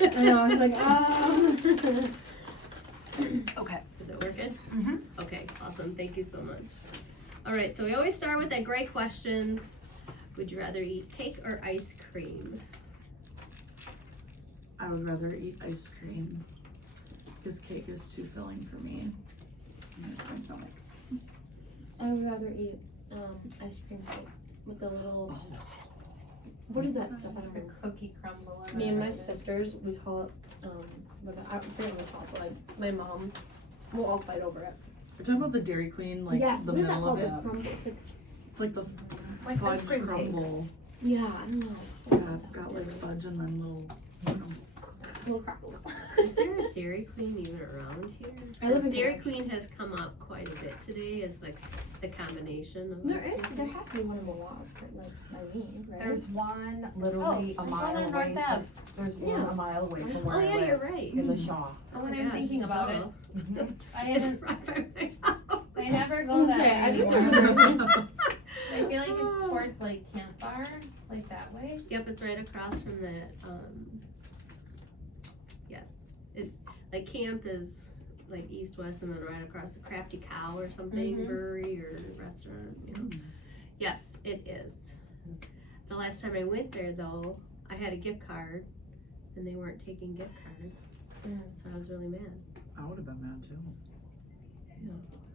I know, I was like, Okay. Is it working? Mm-hmm. Okay, awesome, thank you so much. All right, so we always start with that great question. Would you rather eat cake or ice cream? I would rather eat ice cream because cake is too filling for me. And it's my stomach. I would rather eat ice cream cake with a little. What is that stuff? I don't know. Cookie crumble. Me and my sisters, we call it I forget what we call it, but like my mom, we'll all fight over it. We're talking about the Dairy Queen, like yes, the what is that middle of called? it. The crumble. It's like It's like the Like ice fudge cream cake. crumble. yeah, I don't know. It's so Yeah, good. it's got like fudge and then little crumbs. Little crackles. Is there a Dairy Queen even around here? I live in Dairy Cambridge. Queen has come up quite a bit today as the combination of There those is. two. There has to be one in Milwaukee, like by me, right? There's one literally a there's mile one on away. North Ave. There's one Yeah. a mile away from where Oh I yeah, live. you're right. In the Shaw. Oh When my I'm gosh, thinking about it, duh. I It's haven't. right by my house. I never go that Okay, way I think anymore. there's I feel like it's towards like Camp Bar, like that way. Yep, it's right across from that, yes, it's, like camp is like east-west and then right across the Crafty Cow or something, Mhm. brewery or restaurant, you know. Yes, it is. The last time I went there though, I had a gift card and they weren't taking gift cards, so I was really mad. I would have been mad too.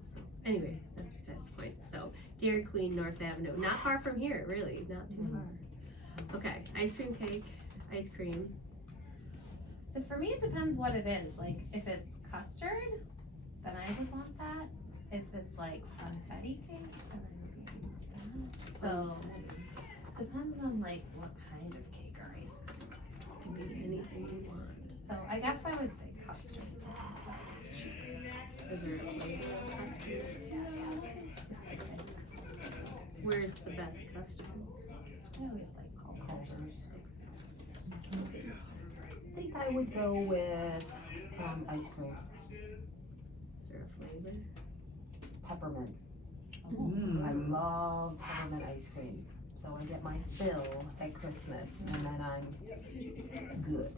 So, anyway, that's besides the point. So, Dairy Queen, North Avenue, not far from here, really, not too far. Okay, ice cream cake, ice cream. So for me, it depends what it is. Like if it's custard, then I would want that. If it's like funfetti cake, then I would want that. So depends on like what kind of cake or ice cream. It can be anything you want. So I guess I would say custard. If I was choosing. Is there a flavor of custard? Where's the best custard? I always like Culver's. I think I would go with ice cream. Is there a flavor? Peppermint. Mm. I love peppermint ice cream. So I get my fill at Christmas and then I'm good.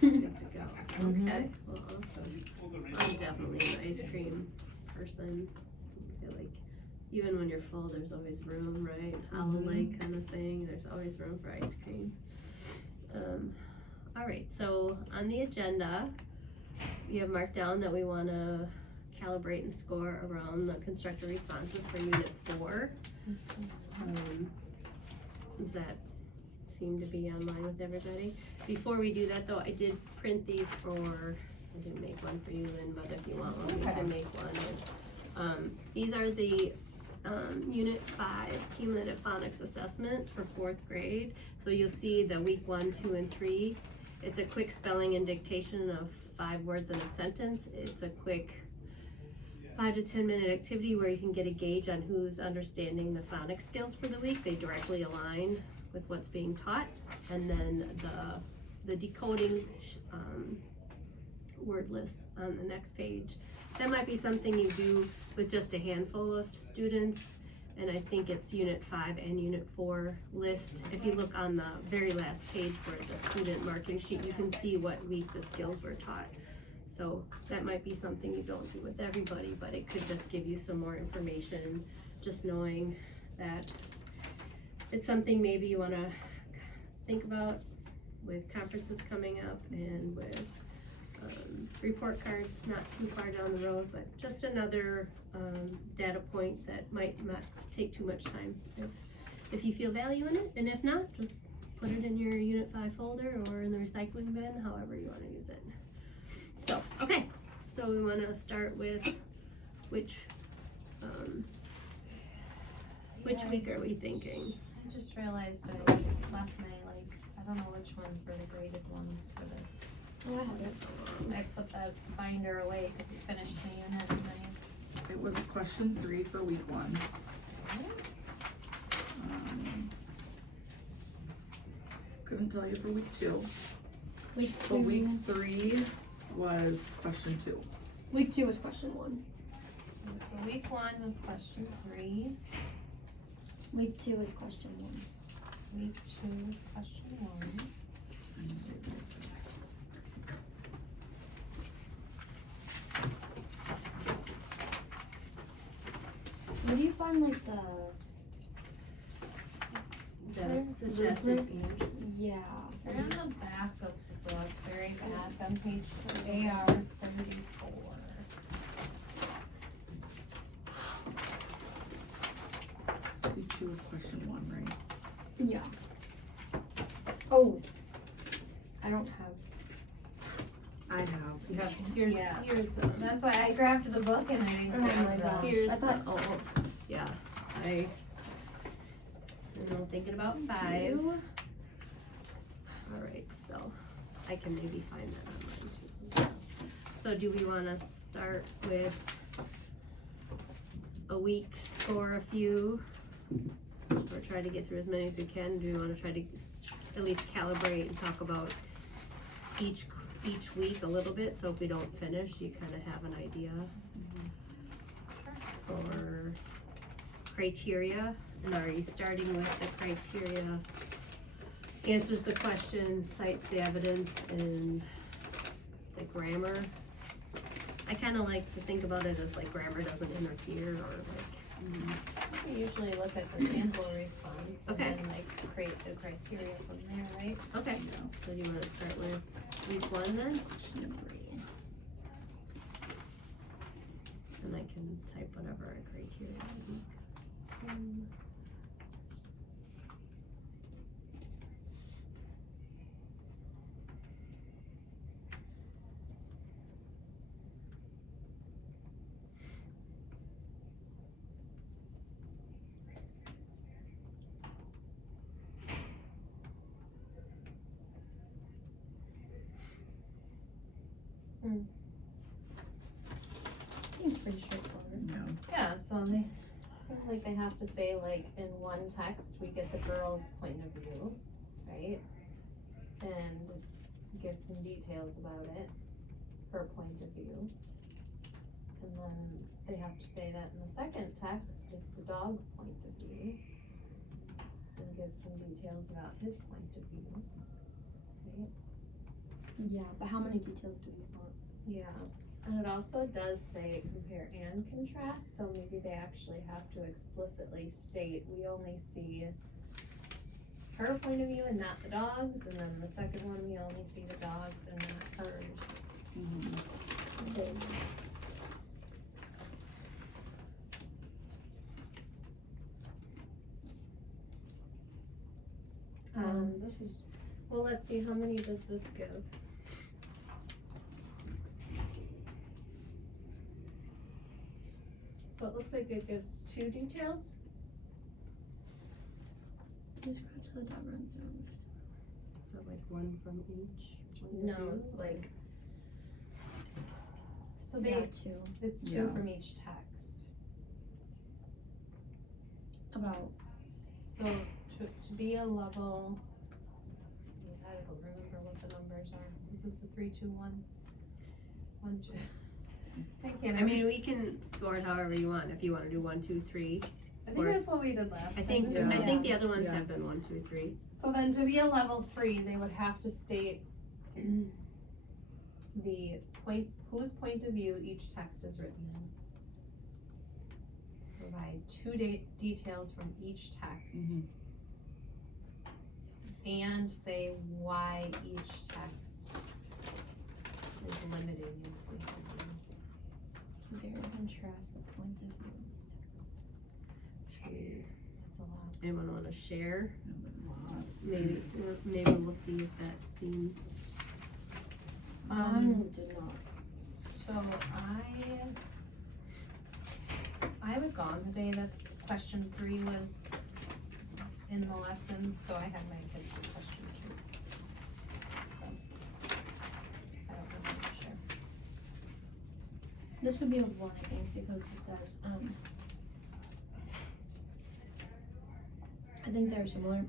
Good to go. Mhm. Okay, well, awesome. I'm definitely an ice cream person. I feel like even when you're full, there's always room, right? Hollow Lake kind of thing. There's always room for ice cream. All right, so on the agenda, we have marked down that we want to calibrate and score around the constructor responses for Unit 4. Does that seem to be online with everybody? Before we do that though, I did print these for, I didn't make one for you, Lynn, but if you want one, we can make one. These are the Unit 5 Cumulative Phonics Assessment for 4th grade. So you'll see the week 1, 2, and 3. It's a quick spelling and dictation of 5 words in a sentence. It's a quick 5 to 10 minute activity where you can get a gauge on who's understanding the phonics skills for the week. They directly align with what's being taught. And then the decoding word lists on the next page. That might be something you do with just a handful of students, and I think it's Unit 5 and Unit 4 list. If you look on the very last page where the student marking sheet, you can see what week the skills were taught. So that might be something you don't do with everybody, but it could just give you some more information, just knowing that it's something maybe you want to think about with conferences coming up and with report cards not too far down the road, but just another data point that might not take too much time if you feel value in it, and if not, just put it in your Unit 5 folder or in the recycling bin, however you want to use it. So, okay, so we want to start with which week are we thinking? I just realized I left my I don't know which ones were the graded ones for this. Oh, I have it. I put that binder away because we finished the unit and It was question 3 for week 1. Couldn't tell you for week 2. Week So 2. week 3 was question 2. Week 2 was question 1. so week 1 was question 3. Week 2 was question 1. Week 2 was question 1. on like the, The suggested answer. yeah. They're on the back of the book, very back, on page AR 34. 32 is question 1, right? Yeah. Oh, I don't have. I have. Here's, Yeah. here's, That's why I grabbed the book and I didn't Oh my grab gosh. the. here's I thought- the old, yeah, thinking about 5. Alright, so I can maybe find that online too. So do we wanna start with a week, score a few? Or try to get through as many as we can? Do we wanna try to at least calibrate and talk about each week a little bit, so if we don't finish, you kinda have an idea? Or criteria, and are you starting with the criteria? Answers the question, cites the evidence, and the grammar. I kinda like to think about it as like grammar doesn't interfere, or like, We usually look at the sample response and Okay. then like create the criteria from there, right? okay, so do you wanna start with week 1 then? Question 3. And I can type whatever criteria I think. Seems pretty straightforward. No. Yeah, so they seems like they have to say like in one text, we get the girl's point of view, right? And give some details about it, her point of view. And then they have to say that in the second text, it's the dog's point of view. And give some details about his point of view. Right? Yeah, but how many details do we want? Yeah, and it also does say compare and contrast, so maybe they actually have to explicitly state, we only see her point of view and not the dog's, and then the second one, we only see the dog's and not hers. This is. Well, let's see, how many does this give? So it looks like it gives 2 details. Describe to the dog runs around the So like 1 from each? point of No, view, it's or- like. So store. they, Yeah, 2. it's 2 Yeah. from each text. About. So to be a level, I don't remember what the numbers are. Is this a 3, 2, 1? 1, 2. I can't. I mean, we can score it however you want, if you wanna do 1, 2, 3. I think or- that's what we did last I time. think, isn't I it? think the other ones Yeah. have been 1, 2, 3. So then to be a level 3, they would have to state the whose point of view each text is written in. Provide 2 details from each text. And say why each text is limiting in point of view. Compare and contrast the points of view. Should we- That's a lot. Anyone wanna share? No, that's not. Maybe we'll see if that seems, Mine did not. So I was gone the day that question 3 was in the lesson, so I had my kids do question 2. So I don't know how to share. This would be a 1, I think, because it says, I think they're similar.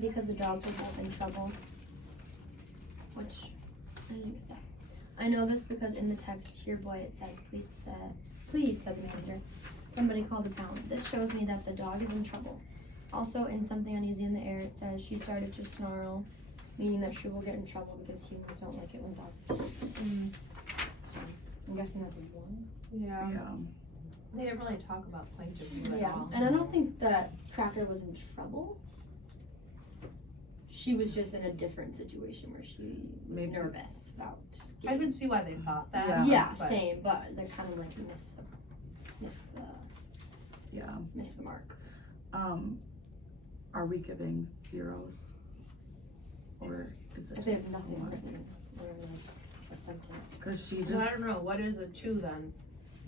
Because the dogs are both in trouble. Which, I didn't get that. I know this because in the text here, boy, it says, please, said the manager. Somebody called the pound. This shows me that the dog is in trouble. Also, in something uneasy in the air, it says she started to snarl, meaning that she will get in trouble because humans don't like it when dogs do. So, I'm guessing that's a 1. Yeah. Yeah. They didn't really talk about point of view at Yeah, all. and I don't think that Cracker was in trouble. She was just in a different situation where she was Maybe. nervous about. I could see why they thought that. Yeah. Yeah, but- same, but they're kind of like Yeah. missed the mark. Are we giving zeros? Or is it If there's just nothing one? written, whatever, like a sentence. Cause she So I just, don't know, what is a 2 then?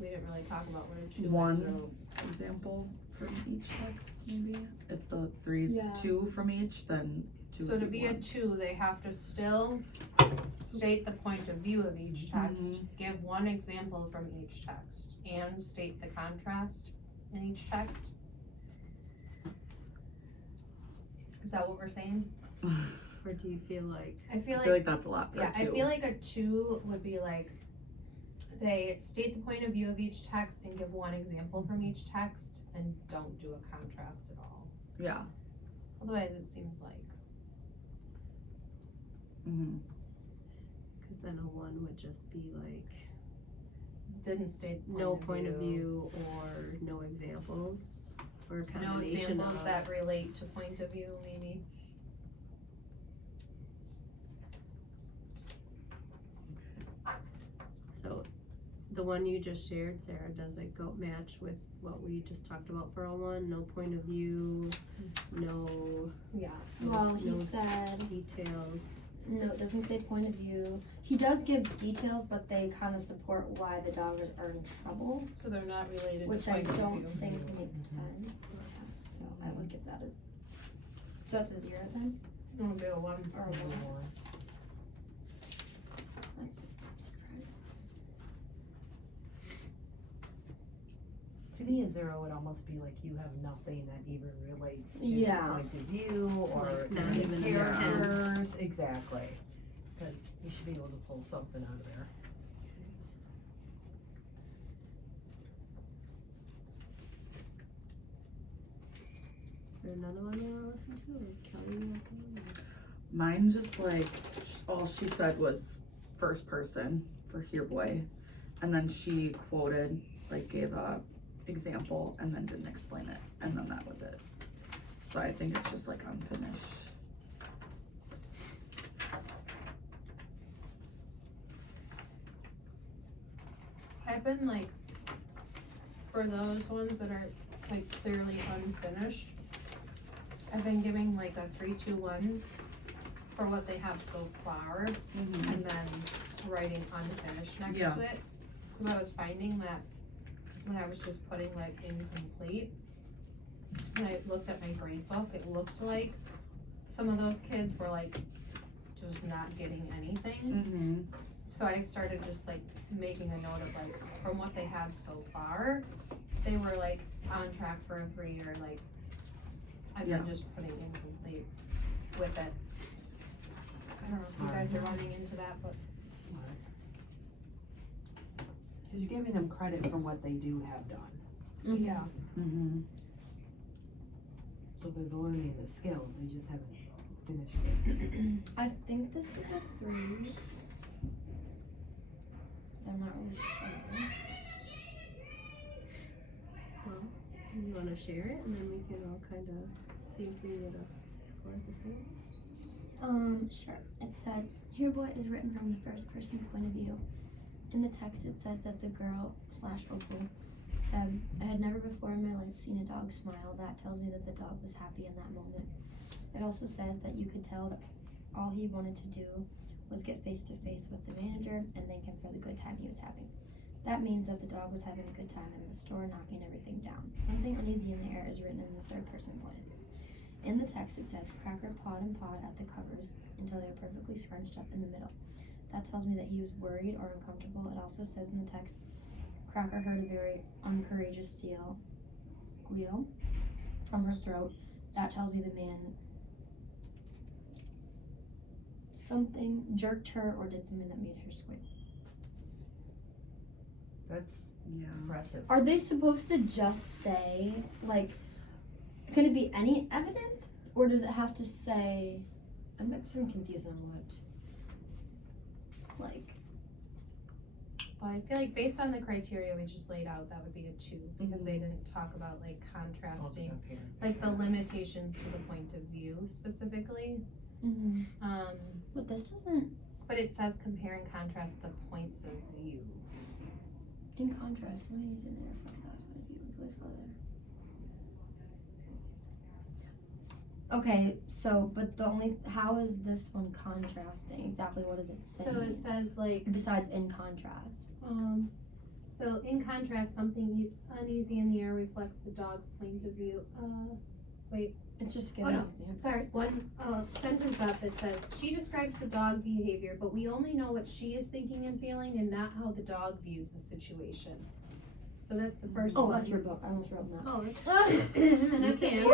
We didn't really talk about what a 2 One. is. Or... example from each text maybe? If the three's Yeah. 2 from each, then 2 So would to be a one. 2, they have to still state the point of view of each text, Mhm. give one example from each text, and state the contrast in each text. Is that what we're saying? Or do you feel like, I feel I like, feel like that's a lot for yeah, a 2. I feel like a 2 would be like, they state the point of view of each text and give one example from each text and don't do a contrast at all. Yeah. Otherwise, it seems like, Mm-hmm. cause then a 1 would just be like, didn't state no point of view or no examples, or a No combination examples of. that relate to point of view, maybe. So, the one you just shared, Sarah, does it go match with what we just talked about for a 1? No point of view, no Yeah. Well, he no said, details. no, it doesn't say point of view. He does give details, but they kind of support why the dogs are in trouble, So they're not related which to I point of don't view. think makes sense. So I would give that a, so that's a 0 then, I'll do a 1. or a 1? That's surprising. To me, a 0 would almost be like you have nothing that even relates to Yeah. point of view or Like not any even an characters. Exactly. Because you should be able to pull something out of there. Is there another one you wanna listen to, or Kelly, you okay? Mine just like, all she said was first person for Here Boy. And then she quoted, like gave a example and then didn't explain it. And then that was it. So I think it's just like unfinished. I've been like, for those ones that are like clearly unfinished, I've been giving like a 3, 2, 1 for what they have so far, Mm-hmm. and then writing unfinished next Yeah. to it. Cause I was finding that when I was just putting like incomplete, when I looked at my grade book, it looked like some of those kids were like just not getting anything. Mm-hmm. So I started just like making a note of like, from what they had so far, they were like on track for a 3 or like, I've been just putting incomplete with it. I don't know if you guys are running into that, but Smart. Because you're giving them credit for what they do have done. yeah. Mm-hmm. So they're learning the skill, they just haven't finished it. I think this is a 3. I'm not really sure. Well, you wanna share it, and then we can all kinda see if we get a score at the same? Sure. It says, Here Boy is written from the first person point of view. In the text it says that the girl / Opal said, I had never before in my life seen a dog smile. That tells me that the dog was happy in that moment. It also says that you could tell that all he wanted to do was get face to face with the manager and thank him for the good time he was having. That means that the dog was having a good time in the store, knocking everything down. Something uneasy in the air is written in the third person point of view. In the text it says, Cracker pawed and pawed at the covers until they were perfectly scrunched up in the middle. That tells me that he was worried or uncomfortable. It also says in the text, Cracker heard a very uncourageous squeal from her throat. That tells me the man something jerked her or did something that made her squeal. That's Yeah. impressive. Are they supposed to just say, like, can it be any evidence? Or does it have to say, I'm confused on what, like, Well, I feel like based on the criteria we just laid out, that would be a 2, because they didn't talk about like contrasting, like the limitations to the point of view specifically. Mm-hmm. Um, But this doesn't, but it says compare and contrast the points of view. in contrast, somebody using the reflex house point of view with place color. Okay, so, but the only, how is this one contrasting? Exactly what does it say? So it says like, Besides in contrast. so in contrast, something uneasy in the air reflects the dog's point of view. It's just Oh, giving no. an example. Sorry, one sentence up, it says, she describes the dog behavior, but we only know what she is thinking and feeling and not how the dog views the situation. So that's the first Oh, one. that's your book. I almost wrote that. Oh, it's, And then you at the can. end-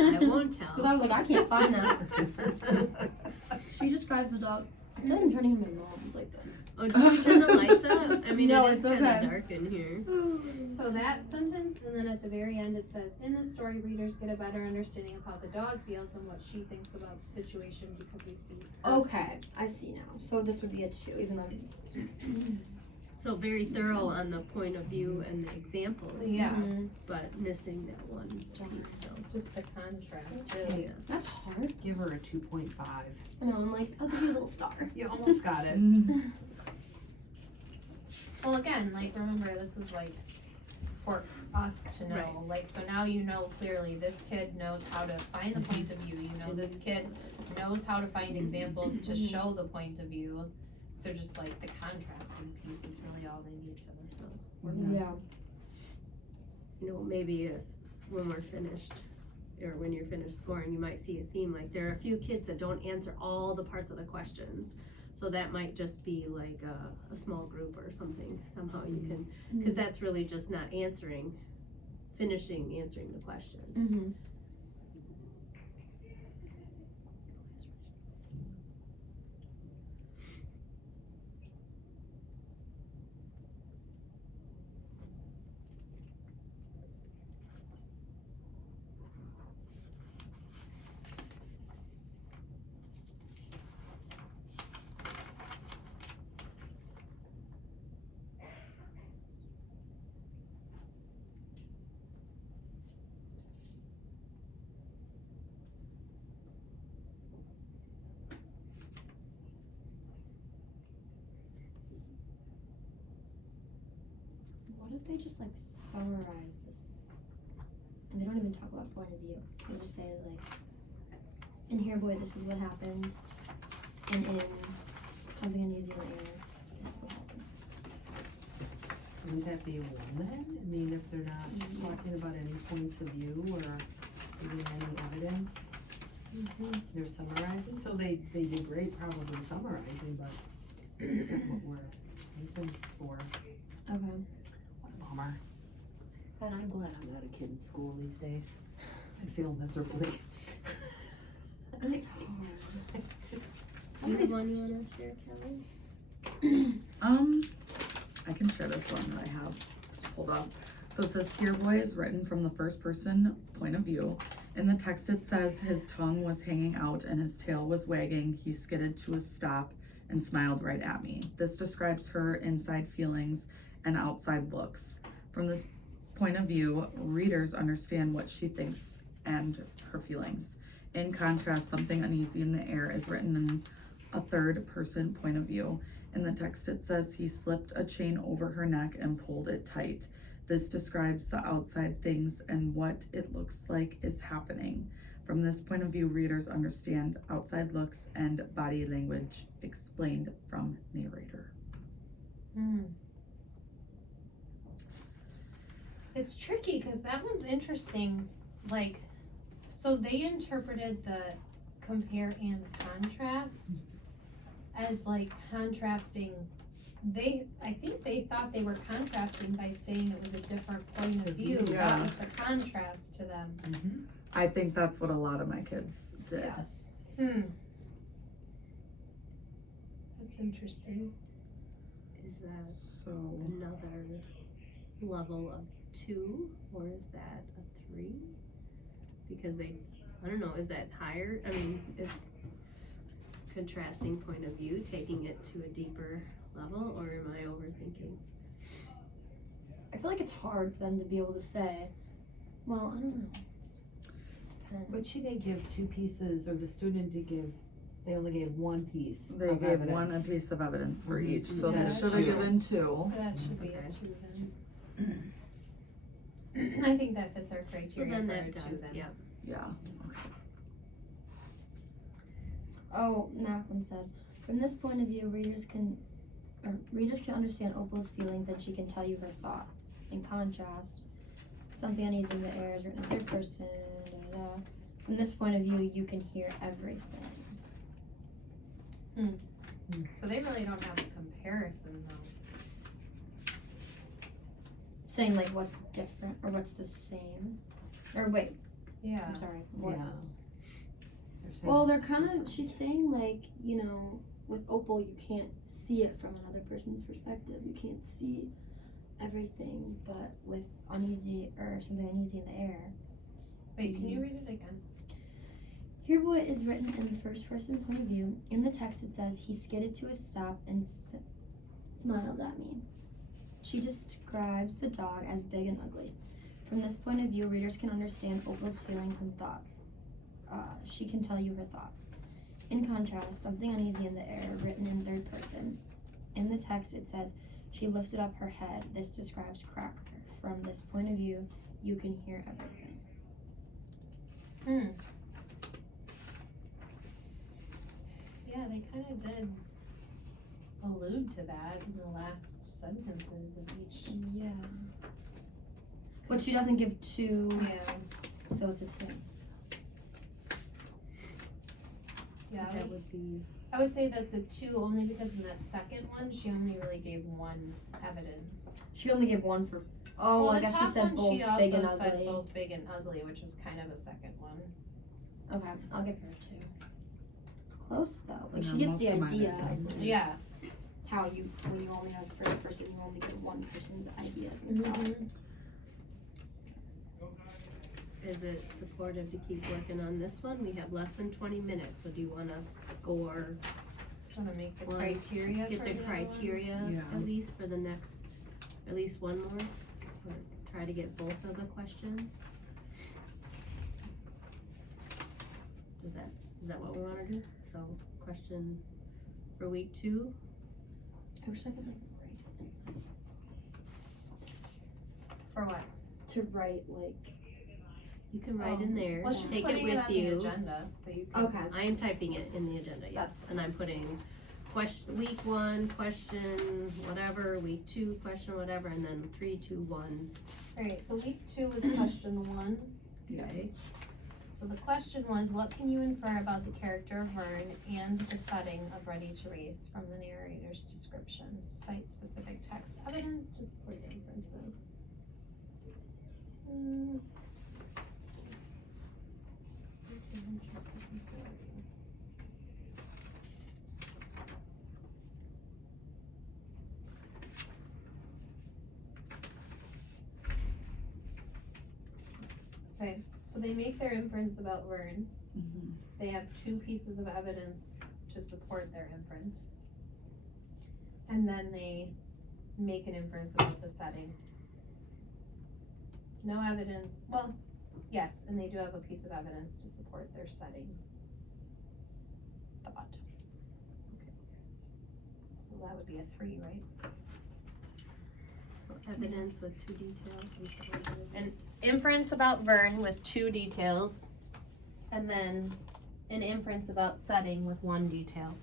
I won't Because tell. I was like, I can't find that. She describes the dog. I feel like I'm turning into my mom. Like, Oh, did we turn the lights up? I mean, No, it is it's kind of okay. dark in here. So that sentence, and then at the very end it says, in this story, readers get a better understanding of how the dog feels and what she thinks about the situation because we see her. okay, I see now. So this would be a 2, even though. So very thorough on the point of view and the example, Yeah, Mhm. but missing that one piece, so. just the contrast, really. Yeah. That's hard. Give her a 2.5. I know, I'm like, I'll give you a little star. You almost got it. Well, again, like, remember, this is like for us to know, Right. like, so now you know clearly this kid knows how to find the point of view, you know, this kid knows how to find examples to show the point of view. So just like the contrasting piece is really all they need to know. Yeah. You know, maybe if, when we're finished, or when you're finished scoring, you might see a theme, like there are a few kids that don't answer all the parts of the questions. So that might just be like a small group or something, somehow you can, because that's really just not finishing answering the question. Mm-hmm. What if they just like summarize this? And they don't even talk about point of view. They just say like, in Here Boy, this is what happened. And in Something Uneasy in the Air, this is what happened. Wouldn't that be one then? I mean, if they're not talking about any points of view or giving any evidence, they're summarizing, so they do great probably summarizing, but isn't what we're looking for. Okay. What a bummer. And I'm glad I'm not a kid in school these days. I feel miserably. It's hard. Do you have one you wanna share, Kelly? I can share this one that I have pulled up. So it says, Here Boy is written from the first person point of view. In the text it says, his tongue was hanging out and his tail was wagging. He skidded to a stop and smiled right at me. This describes her inside feelings and outside looks. From this point of view, readers understand what she thinks and her feelings. In contrast, Something Uneasy in the Air is written in a third person point of view. In the text it says, he slipped a chain over her neck and pulled it tight. This describes the outside things and what it looks like is happening. From this point of view, readers understand outside looks and body language, explained from narrator. It's tricky because that one's interesting. Like, so they interpreted the compare and contrast as like contrasting. I think they thought they were contrasting by saying it was a different point of view. Yeah. That was the contrast to them. I think that's what a lot of my kids did. Yes. That's interesting. Is that So, another level of 2, or is that a 3? Because I don't know, is that higher? I mean, is contrasting point of view taking it to a deeper level, or am I overthinking? I feel like it's hard for them to be able to say, well, I don't know. Depends. But she did give two pieces, or the student did give, they only gave one piece They of gave one evidence. piece of evidence for Mhm. each, so Yeah. they should have given two. So that should be a Okay. 2 then. I think that fits our So criteria then for a that 2 does, then. yeah. Yeah. Oh, Macklin said, from this point of view, readers can understand Opal's feelings and she can tell you her thoughts. In contrast, something uneasy in the air is written in third person. Da, da, da. From this point of view, you can hear everything. So they really don't have a comparison though. Saying like what's different or what's the same. Or wait, Yeah. I'm sorry. What's Yeah. They're saying- Well, they're kind of, she's saying like, you know, with Opal, you can't see it from another person's perspective. You can't see everything, but with uneasy or something uneasy in the air. Wait, can you read it again? Here what is written in the first person point of view. In the text it says, he skidded to a stop and smiled at me. She describes the dog as big and ugly. From this point of view, readers can understand Opal's feelings and thoughts. She can tell you her thoughts. In contrast, something uneasy in the air, written in third person. In the text it says, she lifted up her head. This describes Cracker. From this point of view, you can hear everything. Yeah, they kind of did allude to that in the last sentences of each. Yeah. But she doesn't give two, Yeah. so it's a 2. Yeah. That would be, I would say that's a 2 only because in that second one, she only really gave one evidence. She only gave one for. Oh, Well, I the guess she top said one, both she also big and said ugly. both big and ugly, which was kind of a second one. Okay, I'll give her a 2. Close though. Like she Yeah, gets most the of mine idea. are good. Yeah. How you, when you only have first person, you only get one person's ideas and Mhm. thoughts. is it supportive to keep working on this one? We have less than 20 minutes, so do you want us to score, Want to make the One, criteria get for the the other ones? criteria Yeah. at least for the next, at least one more? Or try to get both of the questions? Is that what we wanna do? So, question for week 2? I wish I could like write For what? to write like. You can write in there, Well, she's take it putting it with on you. the agenda, so you can. Okay. I am typing it in the agenda, yes, and I'm putting week 1, question whatever, week 2, question whatever, and then 3, 2, 1. Alright, so week 2 was question 1. Yes. So the question was, what can you infer about the character of Vern and the setting of Ready to Race from the narrator's descriptions? Cite specific text evidence to support the inferences. Okay, so they make their inference about Vern. Mhm. They have 2 pieces of evidence to support their inference. And then they make an inference about the setting. No evidence, well, yes, and they do have a piece of evidence to support their setting thought. Okay. Well, that would be a 3, right? So evidence with 2 details and supporting. And inference about Vern with 2 details, and then an inference about setting with 1 detail.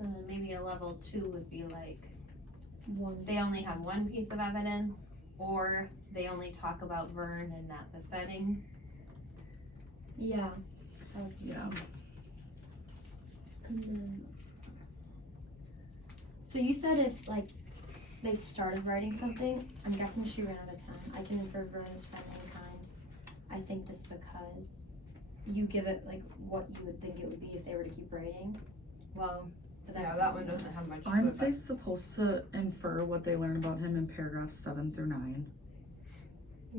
And then maybe a level 2 would be like, one. they only have 1 piece of evidence, or they only talk about Vern and not the setting. Yeah. Yeah. And then. So you said if like they started writing something, I'm guessing she ran out of time. I can infer Vern is from mankind. I think this because you give it like what you would think it would be if they were to keep writing. Well, But yeah, that's that one doesn't have much to it, Aren't they but supposed to infer what they learn about him in paragraphs 7 through 9?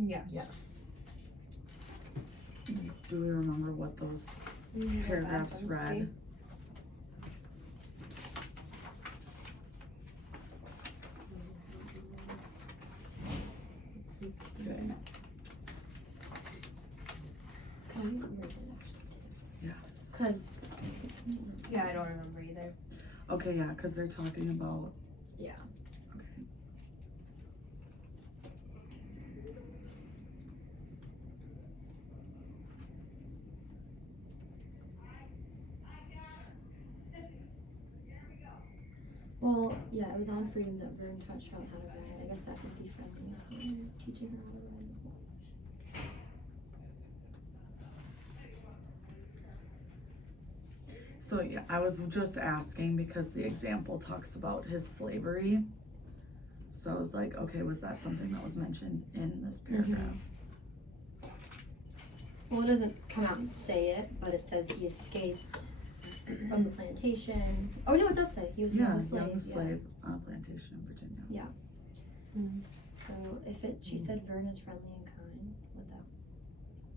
yes. Do we remember what those paragraphs read? Good. Yes. Cause, Yeah, I don't remember either. Okay, yeah, cause they're talking about. Yeah. Okay. well, yeah, it was on Freedom that Vern taught Charlotte how to ride. I guess that would be friendly, teaching her how to ride the horse. So yeah, I was just asking because the example talks about his slavery. So I was like, okay, was that something that was mentioned in this paragraph? Well, it doesn't come out and say it, but it says he escaped from the plantation. Oh no, it does say he was Yeah, a slave. young yeah. slave on a plantation in Virginia. So if it, she said Vern is friendly and kind. What that?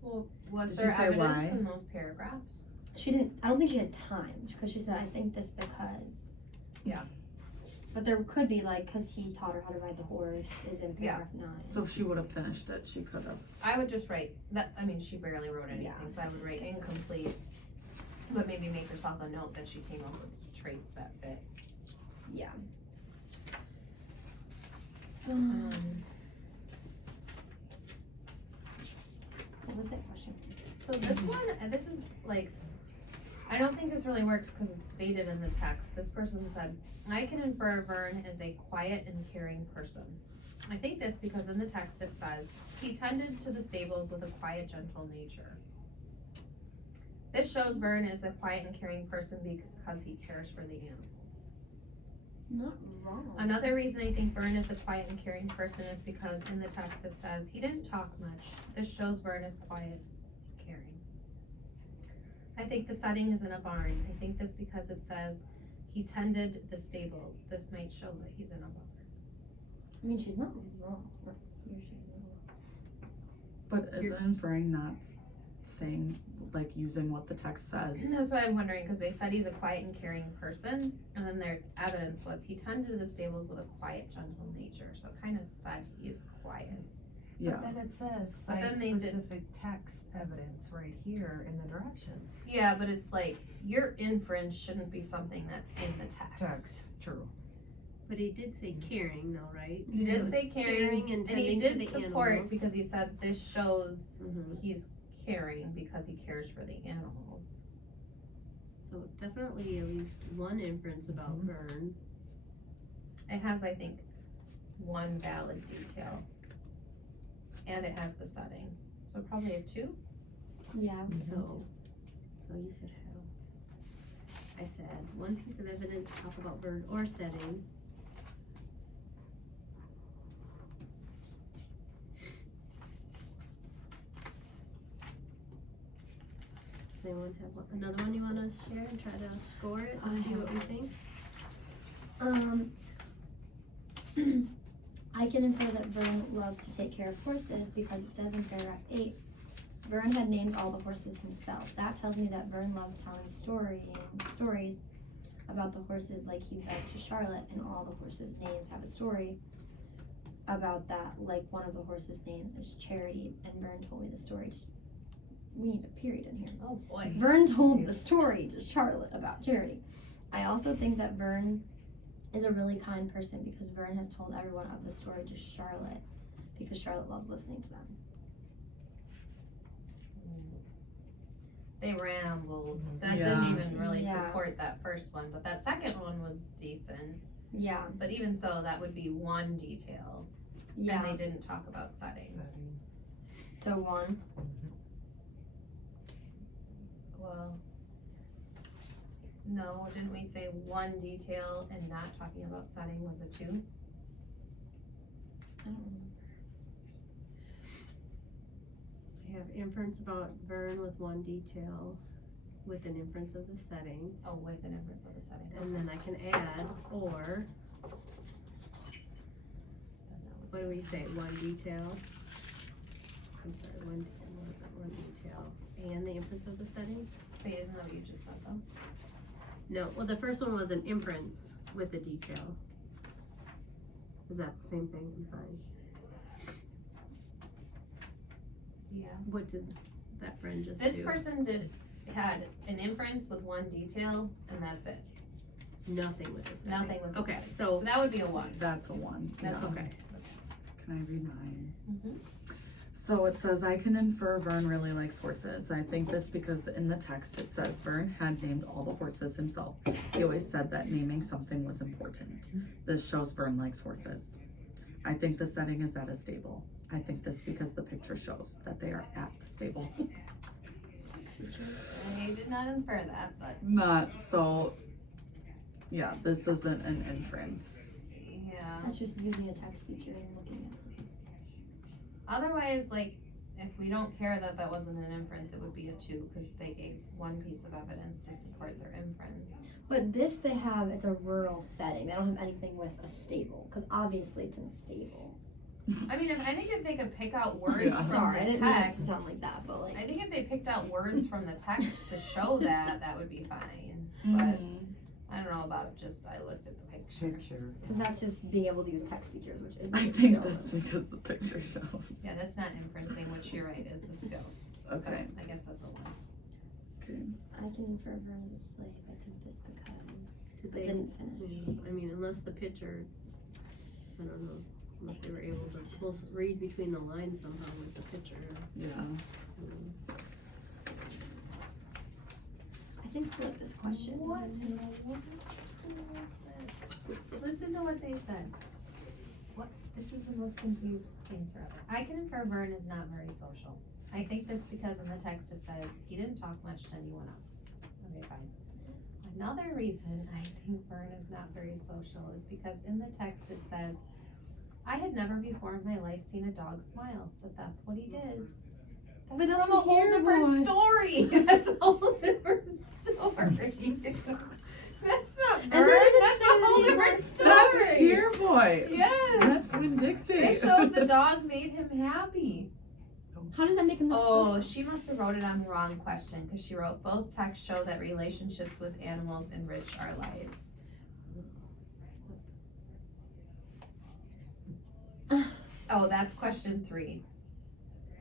Well, was Did there she say evidence why? in those paragraphs? She didn't. I don't think she had time because she said I think this because. Yeah. But there could be like because he taught her how to ride the horse is in paragraph 9. So if she would have finished it, she could have. I would just write that, I mean, she barely wrote anything, Yeah, so I would just write skip it. incomplete. But maybe make herself a note that she came up with traits that fit. Yeah. What was that question? So this one, this is like, I don't think this really works because it's stated in the text. This person said, I can infer Vern is a quiet and caring person. I think this because in the text it says, he tended to the stables with a quiet, gentle nature. This shows Vern is a quiet and caring person because he cares for the animals. Not wrong. Another reason I think Vern is a quiet and caring person is because in the text it says, he didn't talk much. This shows Vern is quiet, caring. I think the setting is in a barn. I think this because it says, he tended the stables. This might show that he's in a barn. I mean, she's not wrong. Or he or she's not wrong. But is it inferring not saying, like, using what the text says? And that's why I'm wondering, because they said he's a quiet and caring person, and then their evidence was he tended the stables with a quiet, gentle nature. So it kind of said he's quiet. Yeah. But then it says But then they did- site-specific text evidence right here in the directions. Yeah, but it's like, your inference shouldn't be something that's in the text. True. But he did say caring though, right? He did say caring, and and he tending to did the support animals. because he said this shows Mhm. he's caring because he cares for the animals. So definitely at least one inference about Vern. It has, I think, one valid detail. And it has the setting. So probably a 2. Yeah. So you could have, I said, one piece of evidence talk about Vern or setting. Does anyone have another one you wanna share and try to score it I and see what have- we think? I can infer that Vern loves to take care of horses because it says in paragraph 8, Vern had named all the horses himself. That tells me that Vern loves telling stories about the horses like he does to Charlotte, and all the horses' names have a story about that. Like one of the horses' names is Charity, and Vern told me the story. We need a period in here. Oh boy. Vern told the story to Charlotte about Charity. I also think that Vern is a really kind person because Vern has told everyone of the story to Charlotte because Charlotte loves listening to them. They rambled. That Yeah. didn't even really Yeah. support that first one, but that second one was decent. Yeah, But even so, that would be one detail. yeah. And they didn't talk about setting. So 1. Well, no, didn't we say one detail and not talking about setting was a 2? I don't know. I have inference about Vern with one detail, with an inference of the setting, Oh, with an inference of the setting. and then I can add, or, what do we say, one detail? I'm sorry, one detail. and the inference of the setting? Wait, isn't that what you just said though? No, well, the first one was an inference with the detail. Is that the same thing? I'm sorry. Yeah. What did that friend just This do? person had an inference with one detail, and that's it. Nothing with the setting. Nothing with the Okay, setting. so, So that would be a 1. That's a 1. That's yeah. okay. Can I read mine? Mhm. So it says, I can infer Vern really likes horses. I think this because in the text it says Vern had named all the horses himself. He always said that naming something was important. This shows Vern likes horses. I think the setting is at a stable. I think this because the picture shows that they are at a stable. I did not infer that, but Not so, yeah, this isn't an inference. yeah. That's just using a text feature and looking at things. Otherwise, like, if we don't care that that wasn't an inference, it would be a 2 because they gave one piece of evidence to support their inference. But this they have, it's a rural setting. They don't have anything with a stable, because obviously it's in a stable. I mean, I think if they could pick out words Yeah. from Sorry, I the didn't mean it to text, sound like that, but like. I think if they picked out words from the text to show that, that would be fine. But I don't know about just, I looked at the picture. Picture. Because that's just being able to use text features, which is I the think skill. this because the picture shows. Yeah, that's not inferencing, which you're right, is the skill. Okay. So I guess that's a 1. Okay. I can infer Vern is a slave. I think this because Did it they, didn't finish. I mean, unless the picture, I don't know, unless they were able to, we'll read between the lines somehow with the picture. Yeah. I think I like this question. What in the world is this? Listen to what they said. What? This is the most confused answer ever. I can infer Vern is not very social. I think this because in the text it says he didn't talk much to anyone else. Okay, fine. Another reason I think Vern is not very social is because in the text it says, I had never before in my life seen a dog smile, but that's what he did. But that's from a whole different story. That's a whole different story. That's not then Vern. it That's a said whole he different story. That's Here Boy. Yes. That's Winn-Dixie. It shows the dog made him happy. How does that make him not Oh, social? she must have wrote it on the wrong question because she wrote both texts show that relationships with animals enrich our lives. Oh, that's question 3.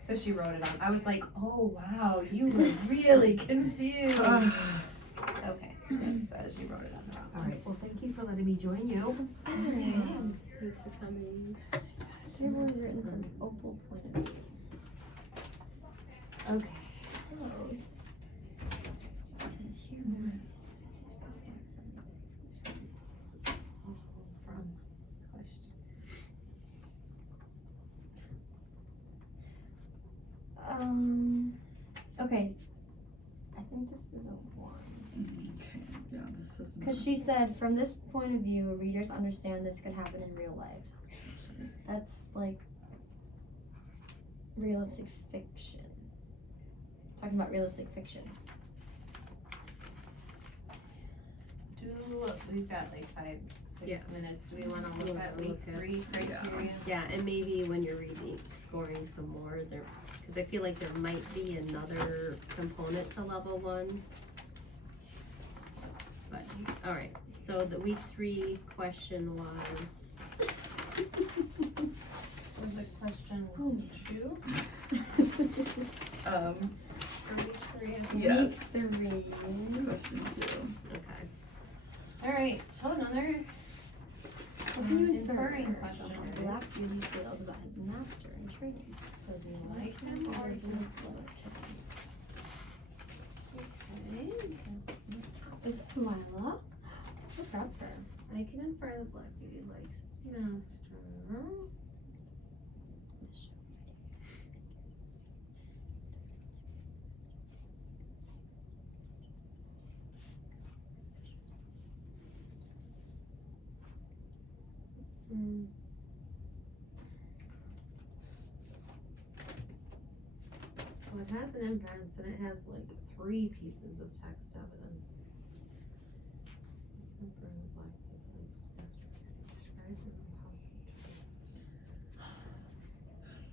So she wrote it on. I was like, oh wow, you were really confused. Okay, that's bad. She wrote it on the wrong All right, well, thank you for letting me join you. Nice. Thanks for coming. Dear Boy is written from Opal point of view. Okay. Close. It says here Boy is From question. Okay. I think this is a 1. Okay. Yeah, this is. Because she said, from this point of view, readers understand this could happen in real life. That's like realistic fiction. Talking about realistic fiction. We've got like 6 Yeah. minutes. Do we want to We'll look at week look at- 3 criteria? Yeah, and maybe when you're reading, scoring some more there, because I feel like there might be another component to level 1. But, all right, so the week 3 question was, Was it question Oh. 2 Um, for week 3? yes. Week 3. Question 2. okay, Alright, so another What can you infer? inferring question. A black beauty feels about his master in training. Does he like him or Or is just he slow? okay? This is Lila. So proud of her. I can infer the Black Beauty likes master. Well, it has an inference and it has like 3 pieces of text evidence. Infer the Black Beauty likes master. Describes an impossible truth.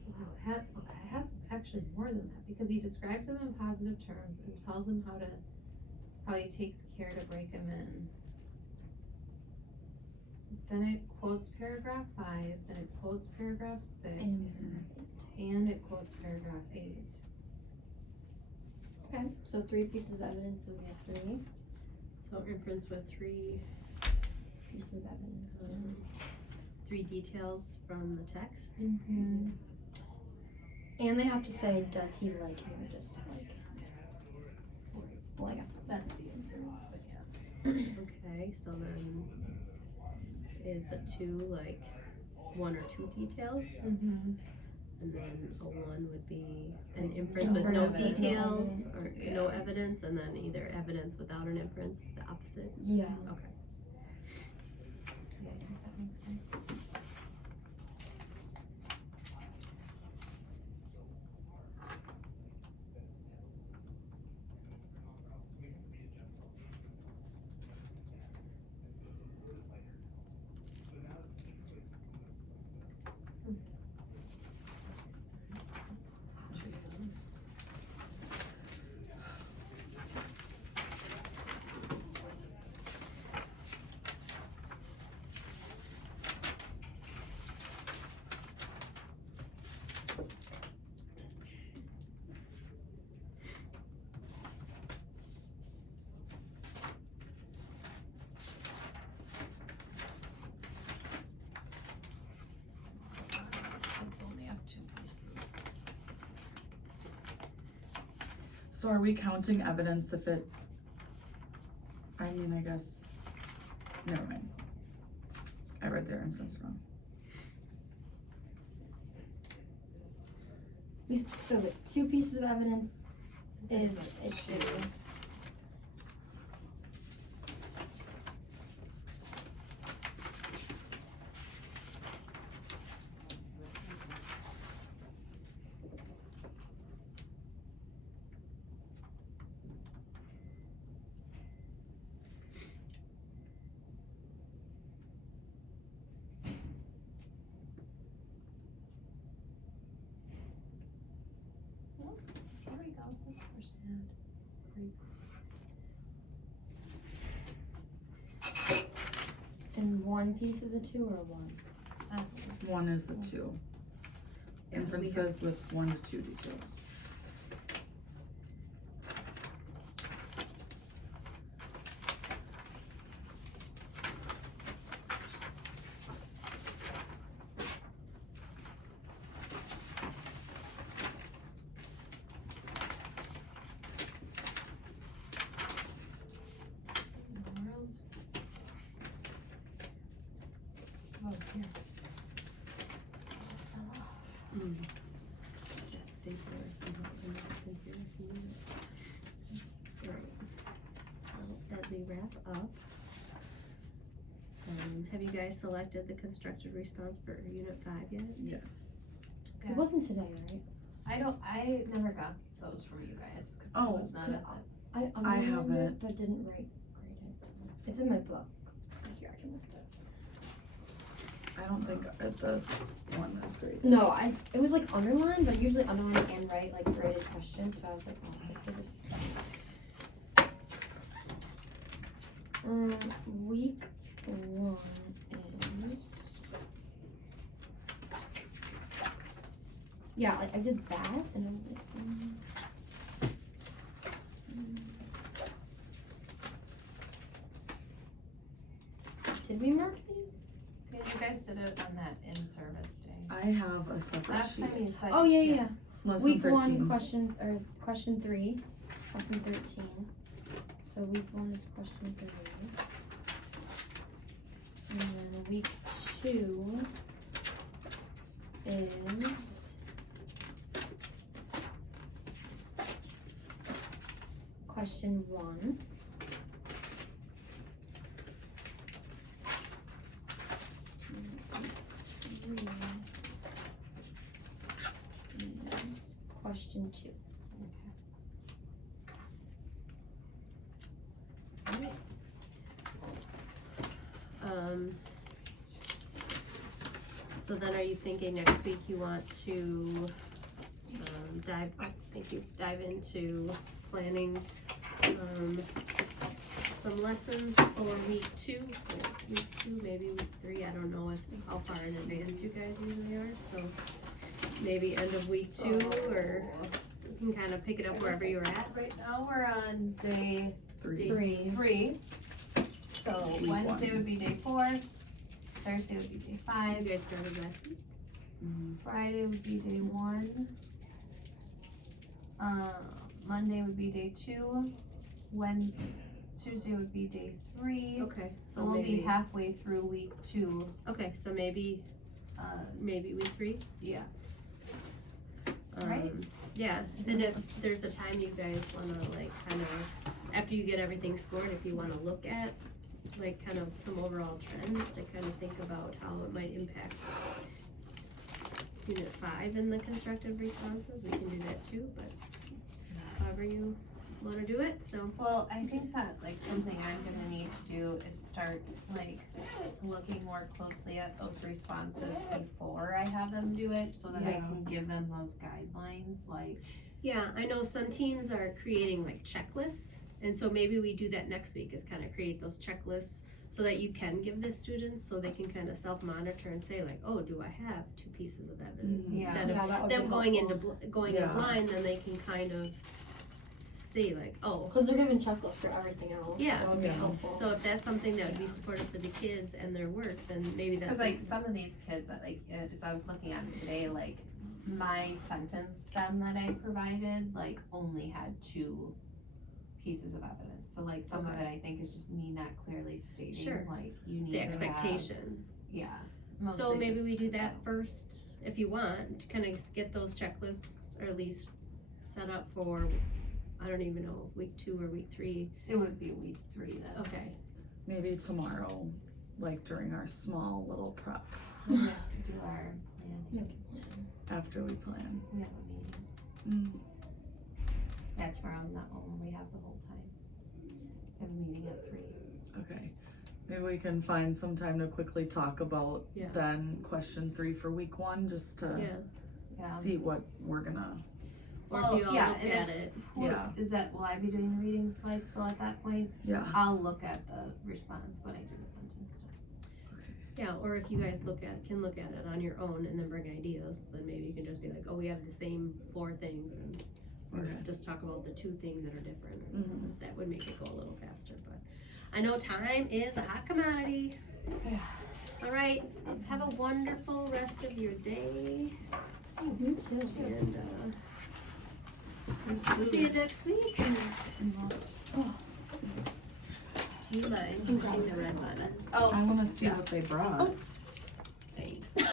Wow, it has actually more than that, because he describes them in positive terms and tells them how he takes care to break them in. Then it quotes paragraph 5, then it quotes paragraph 6, and it quotes paragraph 8. Okay, so 3 pieces of evidence, so we have 3 So inference with 3, pieces of evidence. 3 details from the text. And they have to say, does he like him, or just like, well, I guess That's the inference, but yeah. Okay, so then is a 2 like 1 or 2 details? And then a 1 would be an inference with no Inference with no details evidence. or no evidence, and then either evidence without an inference, the opposite. yeah. Okay. Yeah, that makes sense. Let's only have 2 pieces. So are we counting evidence if it, I mean, I guess, never mind. I read their inference wrong. So the 2 pieces of evidence is a 2. There we go, this person had. And 1 piece is a 2 or 1? That's, 1 is a 2. Yeah, we have- Inferences with 1 to 2 details. world. Oh, here. Mm. That stapler is somehow in the computer if you need it. Right. Well, as we wrap up, have you guys selected the constructed response for Unit 5 yet? Yes. It wasn't today, right? I never got those from you guys, cause I Oh, was not at that. I I underlined haven't. it, but didn't grade it. So it's in my book. Here, I can look at I don't think this one is great. it. No, it was like underlined, but I usually underline and write like graded questions, so I was like, oh, hopefully this is fine. Week 1 is, yeah, like I did that, and I was like, did we mark these? Yeah, you guys did it on that in-service day. I have a separate Last sheet. time you said. Oh yeah. Lesson Week 13. 1, question 3, lesson 13. So week 1 is question 3. And then week 2 is question 1. And week 3 is question 2. So then are you thinking next week you want to dive into planning, some lessons for week two, maybe week three, I don't know how far in advance you guys usually are, so maybe end of week two, or you can kind of pick it up wherever you're at. Right now, we're on day 3. 3. So Week Wednesday 1. would be day 4, Thursday would be day You 5, guys started last week? Friday would be day 1, Monday would be day 2, Tuesday would be day 3. Okay, So we'll be halfway through week 2. okay, so maybe week 3? Yeah. Right. Yeah, and if there's a time you guys wanna like kind of, after you get everything scored, if you wanna look at like kind of some overall trends to kind of think about how it might impact Unit 5 in the constructive responses, we can do that too, but however you wanna do it, so. Well, I think that like something I'm gonna need to do is start like looking more closely at those responses before I have them do it, so that I Yeah. can give them those guidelines, like. Yeah, I know some teams are creating like checklists, and so maybe we do that next week, is kind of create those checklists so that you can give the students, so they can kind of self-monitor and say like, oh, do I have 2 pieces of evidence? Yeah. Instead of that would them be going helpful. into going Yeah. in blind, then they can kind of say like, oh, Cause they're given checklists for everything else. Yeah. That would be Yeah. helpful. so if that's something that would be supportive for the kids and their work, then maybe that's Cause like something- some of these kids that like, as I was looking at it today, like my sentence stem that I provided, like only had 2 pieces of evidence. So like some of Okay. it I think is just me not clearly stating, Sure. like you need the to have. expectation. Yeah. So mostly maybe just we do 'cause that first, if you want, to kind of get those checklists, or at least set up for, I don't even know, week 2 or week 3. It would be week 3 then. Okay, Maybe tomorrow, like during our small little prep, We have to do our planning. after we plan. We have a meeting. Mm. Yeah, tomorrow, not when we have the whole time. We have a meeting at 3. Okay, maybe we can find some time to quickly talk about Yeah. then question 3 for week 1, just to yeah, Yeah. see what we're gonna, or Well, if you all yeah, look and at it, Yeah. Is that, will I be doing the reading slides still at that point? yeah. I'll look at the response when I do the sentence stuff. yeah, or if you guys can look at it on your own and then bring ideas, then maybe you can just be like, oh, we have the same 4 things, and or Okay. just talk about the 2 things that are different, or Mhm. that would make it go a little faster, but I know time is a hot commodity. Yeah. All right, have a wonderful rest of your day, and see you next week. Do you mind pushing the red button? Oh, I wanna see yeah. what they brought.